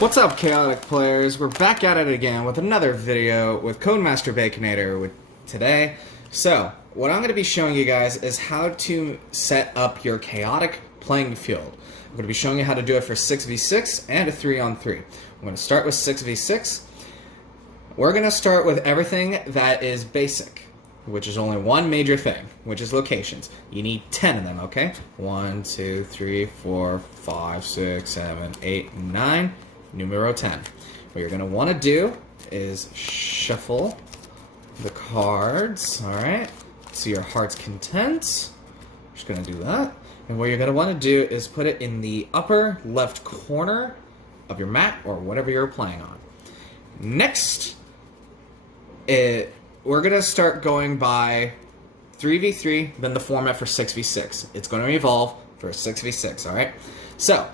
What's up, Chaotic players? We're back at it again with another video with Codemaster Baconator today. So, what I'm going to be showing you guys is how to set up your chaotic playing field. I'm going to be showing you how to do it for 6v6 and a 3-on-3. I'm going to start with 6v6. We're going to start with everything that is basic, which is only one major thing, which is locations. You need 10 of them, okay? 1, 2, 3, 4, 5, 6, 7, 8, 9. Numero 10. What you're going to want to do is shuffle the cards, alright? So your heart's content. Just going to do that. And what you're going to want to do is put it in the upper left corner of your mat or whatever you're playing on. Next, we're going to start going by 3v3, then the format for 6v6. It's going to evolve for a 6v6, alright? So,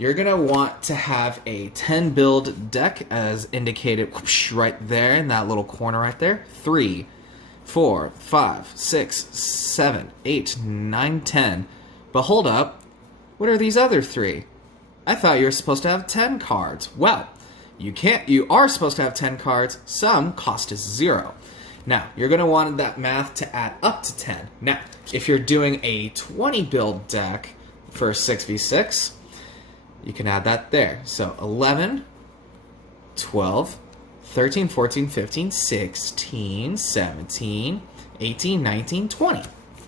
you're going to want to have a 10 build deck as indicated whoosh, right there in that little corner right there. 3, 4, 5, 6, 7, 8, 9, 10. But hold up, what are these other 3? I thought you were supposed to have 10 cards. Well, you are supposed to have 10 cards. Some cost is 0. Now, you're going to want that math to add up to 10. Now, if you're doing a 20 build deck for 6v6, you can add that there. So 11, 12, 13, 14, 15, 16, 17, 18, 19, 20.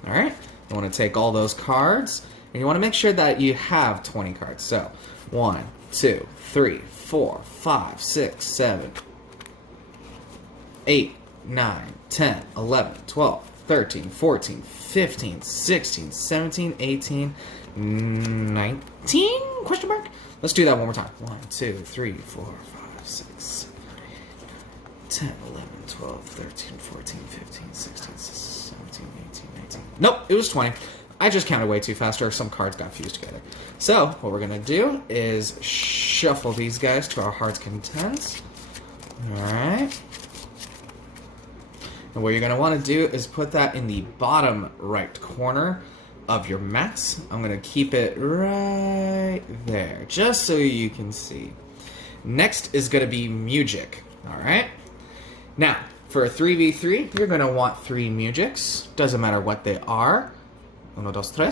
Alright? You want to take all those cards, and you want to make sure that you have 20 cards. So 1, 2, 3, 4, 5, 6, 7, 8, 9, 10, 11, 12, 13, 14, 15, 16, 17, 18, 19? Question mark? Let's do that one more time. 1, 2, 3, 4, 5, 6, 7, 8, 10, 11, 12, 13, 14, 15, 16, 17, 18, 19. Nope, it was 20. I just counted way too fast, or some cards got fused together. So, what we're going to do is shuffle these guys to our heart's content. Alright. And what you're going to want to do is put that in the bottom right corner of your mats. I'm going to keep it right there, just so you can see. Next is going to be music, alright? Now, for a 3v3, you're going to want 3 musics. Doesn't matter what they are. 1, 2, 3.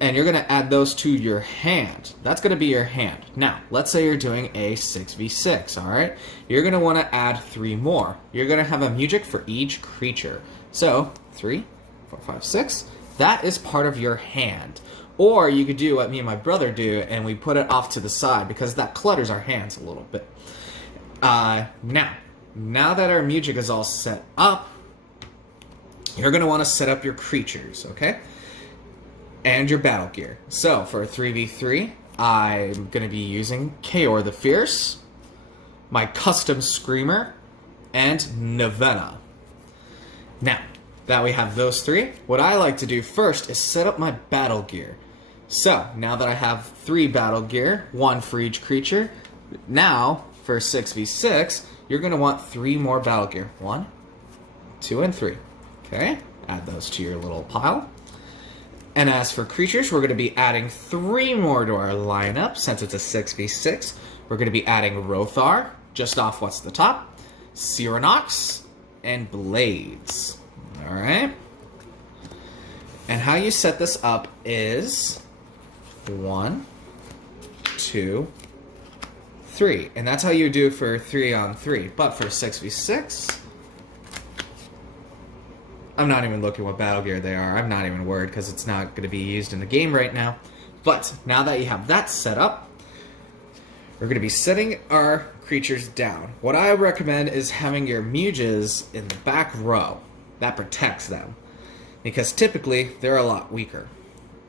And you're going to add those to your hand. That's going to be your hand. Now, let's say you're doing a 6v6, alright? You're going to want to add 3 more. You're going to have a music for each creature. So, 3, 4, 5, 6. That is part of your hand. Or you could do what me and my brother do, and we put it off to the side, because that clutters our hands a little bit. Now that our music is all set up, you're going to want to set up your creatures, okay? And your battle gear. So, for a 3v3, I'm going to be using Kaor the Fierce, my custom Screamer, and Nevena. Now, that we have those 3, what I like to do first is set up my battle gear. So, now that I have 3 battle gear, 1 for each creature, now, for 6v6, you're going to want 3 more battle gear. 1, 2, and 3. Okay, add those to your little pile. And as for creatures, we're going to be adding 3 more to our lineup, since it's a 6v6. We're going to be adding Rothar, just off what's the top, Cyranox, and Blades. Alright. And how you set this up is 1, 2, 3. And that's how you do for 3-on-3. But for 6v6, I'm not even looking what battle gear they are. I'm not even worried because it's not going to be used in the game right now. But now that you have that set up, we're going to be setting our creatures down. What I recommend is having your muges in the back row. That protects them, because typically they're a lot weaker.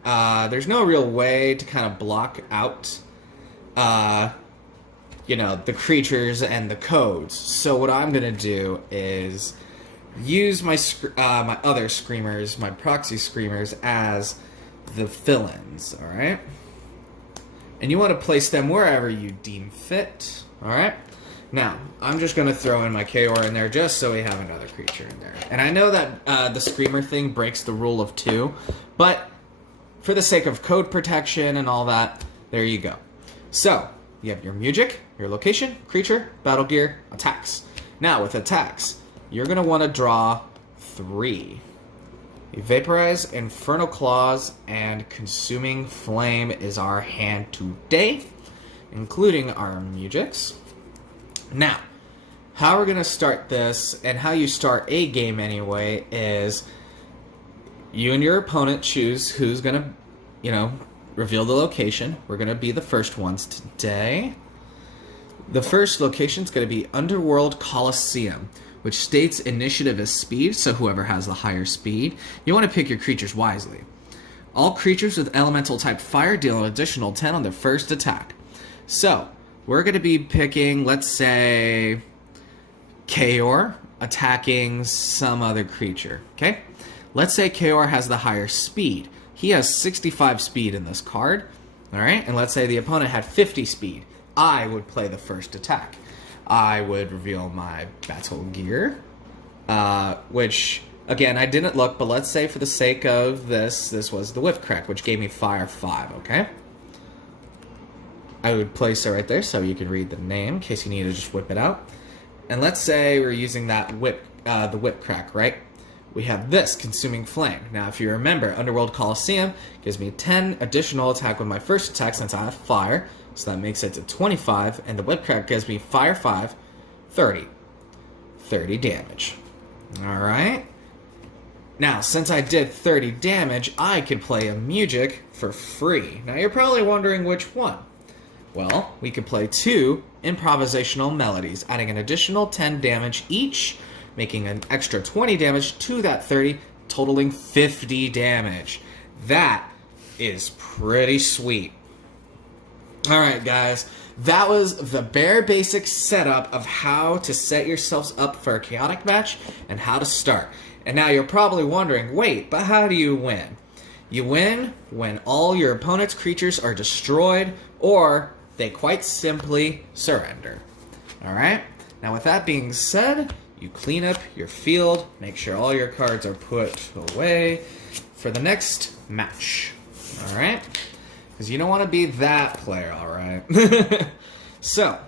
There's no real way to kind of block out, the creatures and the codes. So what I'm gonna do is use my other screamers, my proxy screamers, as the fill-ins. All right, and you want to place them wherever you deem fit. All right. Now, I'm just going to throw in my Kaor in there just so we have another creature in there. And I know that the Screamer thing breaks the rule of 2, but for the sake of code protection and all that, there you go. So, you have your music, your location, creature, battle gear, attacks. Now, with attacks, you're going to want to draw 3. Vaporize, Infernal Claws, and Consuming Flame is our hand today, including our musics. Now, how we're going to start this, and how you start a game anyway, is you and your opponent choose who's going to, reveal the location. We're going to be the first ones today. The first location is going to be Underworld Coliseum, which states initiative is speed, so whoever has the higher speed. You want to pick your creatures wisely. All creatures with elemental type fire deal an additional 10 on their first attack. So, we're going to be picking, let's say, Kaor attacking some other creature, okay? Let's say Kaor has the higher speed. He has 65 speed in this card, alright? And let's say the opponent had 50 speed. I would play the first attack. I would reveal my battle gear, which, again, I didn't look, but let's say for the sake of this was the Whip Crack, which gave me Fire 5, okay? I would place it right there so you can read the name in case you need to just whip it out. And let's say we're using that the Whip Crack, right? We have this, Consuming Flame. Now, if you remember, Underworld Coliseum gives me 10 additional attack with my first attack since I have fire, so that makes it to 25, and the Whip Crack gives me Fire 5, 30. 30 damage. Alright? Now, since I did 30 damage, I could play a music for free. Now, you're probably wondering which one. Well, we could play 2 improvisational melodies, adding an additional 10 damage each, making an extra 20 damage to that 30, totaling 50 damage. That is pretty sweet. Alright guys, that was the bare basic setup of how to set yourselves up for a chaotic match and how to start. And now you're probably wondering, wait, but how do you win? You win when all your opponent's creatures are destroyed or they quite simply surrender. Alright? Now with that being said, you clean up your field, make sure all your cards are put away for the next match. Alright? Because you don't want to be that player, alright? So,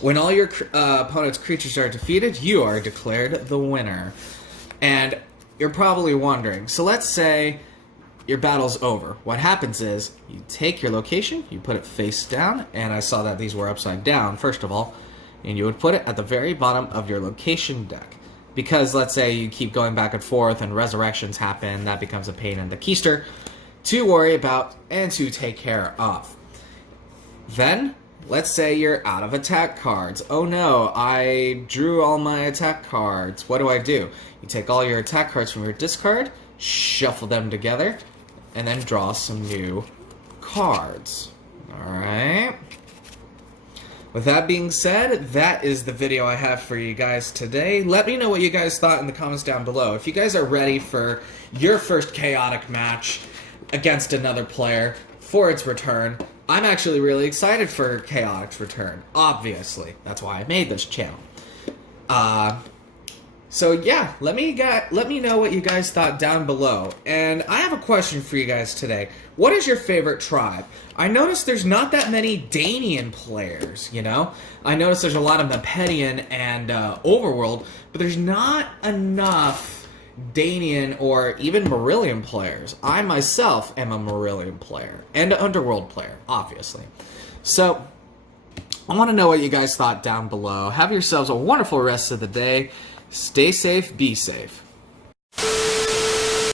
when all your opponent's creatures are defeated, you are declared the winner. And you're probably wondering, so let's say your battle's over. What happens is, you take your location, you put it face down, and I saw that these were upside down, first of all, and you would put it at the very bottom of your location deck. Because let's say you keep going back and forth and resurrections happen, that becomes a pain in the keister to worry about and to take care of. Then, let's say you're out of attack cards. Oh no, I drew all my attack cards. What do? You take all your attack cards from your discard, shuffle them together, and then draw some new cards. Alright? With that being said, that is the video I have for you guys today. Let me know what you guys thought in the comments down below. If you guys are ready for your first chaotic match against another player for its return, I'm actually really excited for Chaotic's return, obviously. That's why I made this channel. So yeah, let me know what you guys thought down below. And I have a question for you guys today. What is your favorite tribe? I noticed there's not that many Danian players, you know? I noticed there's a lot of Nepedian and Overworld, but there's not enough Danian or even Marillion players. I myself am a Marillion player and an Underworld player, obviously. So, I want to know what you guys thought down below. Have yourselves a wonderful rest of the day. Stay safe, be safe.